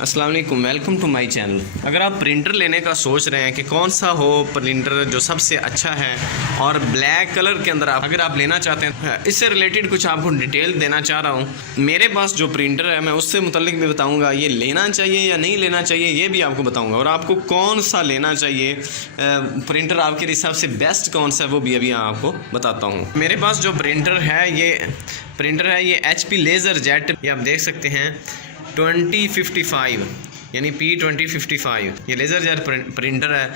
अस्सलाम वालेकुम, welcome to my channel. अगर आप प्रिंटर लेने का सोच रहे हैं कि कौन सा हो प्रिंटर जो सबसे अच्छा है और ब्लैक कलर के अंदर अगर आप लेना चाहते हैं, इससे रिलेटेड कुछ आपको डिटेल देना चाह रहा हूँ। मेरे पास जो प्रिंटर है मैं उससे मुतल्लिक भी बताऊँगा, ये लेना चाहिए या नहीं लेना चाहिए ये भी आपको बताऊँगा, और आपको कौन सा लेना चाहिए प्रिंटर आपके हिसाब से बेस्ट कौन सा है वो भी अभी आपको बताता हूँ। मेरे पास जो प्रिंटर है ये HP लेज़र जेट, ये आप देख सकते हैं 2055 यानी P2055, ये लेज़र जेट प्रिंटर है।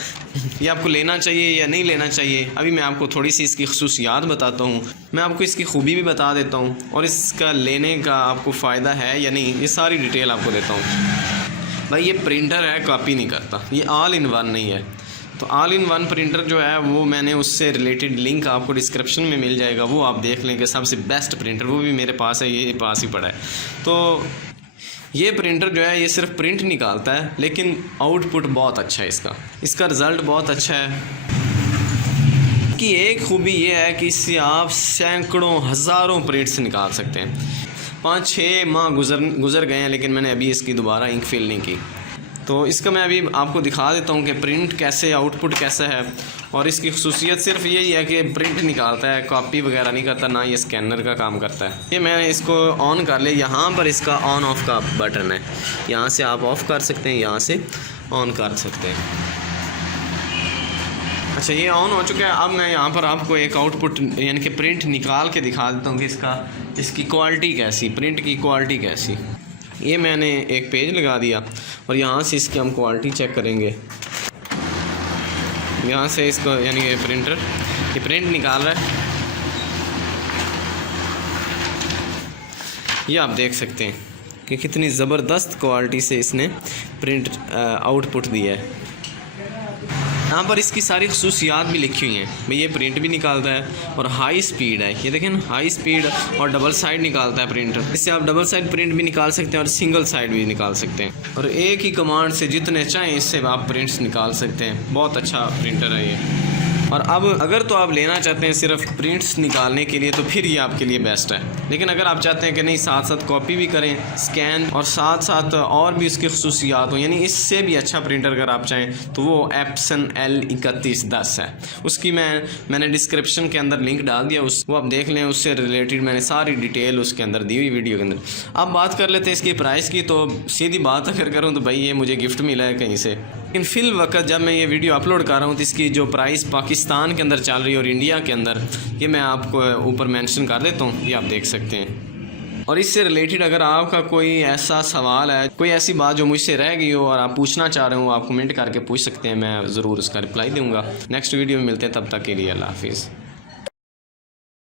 ये आपको लेना चाहिए या नहीं लेना चाहिए, अभी मैं आपको थोड़ी सी इसकी खसूसियात बताता हूँ, मैं आपको इसकी खूबी भी बता देता हूँ और इसका लेने का आपको फ़ायदा है या नहीं ये सारी डिटेल आपको देता हूँ। भाई ये प्रिंटर है, कॉपी नहीं करता, ये ऑल इन वन नहीं है। तो ऑल इन वन प्रिंटर जो है वो मैंने उससे रिलेटेड लिंक आपको डिस्क्रिप्शन में मिल जाएगा, वो आप देख लेंगे। सबसे बेस्ट प्रिंटर वो भी मेरे पास है, ये पास ही पड़ा है। तो ये प्रिंटर जो है ये सिर्फ प्रिंट निकालता है, लेकिन आउटपुट बहुत अच्छा है इसका रिज़ल्ट बहुत अच्छा है। कि एक खूबी ये है कि इससे आप सैकड़ों हज़ारों प्रिंट्स निकाल सकते हैं। 5-6 माह गुज़र गए हैं, लेकिन मैंने अभी इसकी दोबारा इंक फिल नहीं की। तो इसका मैं अभी आपको दिखा देता हूँ कि प्रिंट कैसे, आउटपुट कैसा है। और इसकी खसूसियत सिर्फ यही है कि प्रिंट निकालता है, कॉपी वगैरह नहीं करता, ना ये स्कैनर का काम करता है। ये मैंने इसको ऑन कर लिया, यहाँ पर इसका ऑन ऑफ का बटन है, यहाँ से आप ऑफ़ कर सकते हैं, यहाँ से ऑन कर सकते हैं। अच्छा, ये ऑन हो चुका है। अब मैं यहाँ पर आपको एक आउटपुट यानी कि प्रिंट निकाल के दिखा देता हूँ कि इसकी क्वालिटी कैसी, प्रिंट की क्वालिटी कैसी। ये मैंने एक पेज लगा दिया और यहाँ से इसकी हम क्वालिटी चेक करेंगे। यहाँ से इसको यानी ये प्रिंट निकाल रहा है, ये आप देख सकते हैं कि कितनी ज़बरदस्त क्वालिटी से इसने प्रिंट आउटपुट दिया है। यहाँ पर इसकी सारी खसूसियात भी लिखी हुई हैं भाई। ये प्रिंट भी निकालता है और हाई स्पीड है, ये देखें ना, हाई स्पीड और डबल साइड निकालता है प्रिंटर। इससे आप डबल साइड प्रिंट भी निकाल सकते हैं और सिंगल साइड भी निकाल सकते हैं, और एक ही कमांड से जितने चाहें इससे आप प्रिंट्स निकाल सकते हैं। बहुत अच्छा प्रिंटर है ये। और अब अगर तो आप लेना चाहते हैं सिर्फ प्रिंट्स निकालने के लिए तो फिर ये आपके लिए बेस्ट है। लेकिन अगर आप चाहते हैं कि नहीं, साथ साथ कॉपी भी करें, स्कैन, और साथ साथ और भी उसकी खसूसियात हो, यानी इससे भी अच्छा प्रिंटर अगर आप चाहें तो वो एप्सन L3110 है। उसकी मैंने डिस्क्रिप्शन के अंदर लिंक डाल दिया, वो आप देख लें। उससे रिलेटेड मैंने सारी डिटेल उसके अंदर दी हुई वीडियो के अंदर। अब बात कर लेते हैं इसकी प्राइस की। तो सीधी बात अगर करूँ तो भाई ये मुझे गिफ्ट मिला है कहीं से, लेकिन फिल वक्त जब मैं ये वीडियो अपलोड कर रहा हूँ तो इसकी जो प्राइस पाकिस्तान के अंदर चल रही है और इंडिया के अंदर, ये मैं आपको ऊपर मेंशन कर देता हूँ, ये आप देख सकते हैं। और इससे रिलेटेड अगर आपका कोई ऐसा सवाल है, कोई ऐसी बात जो मुझसे रह गई हो और आप पूछना चाह रहे हो, आप कमेंट करके पूछ सकते हैं, मैं ज़रूर उसका रिप्लाई दूँगा। नेक्स्ट वीडियो में मिलते हैं, तब तक के लिए अल्लाह हाफिज़।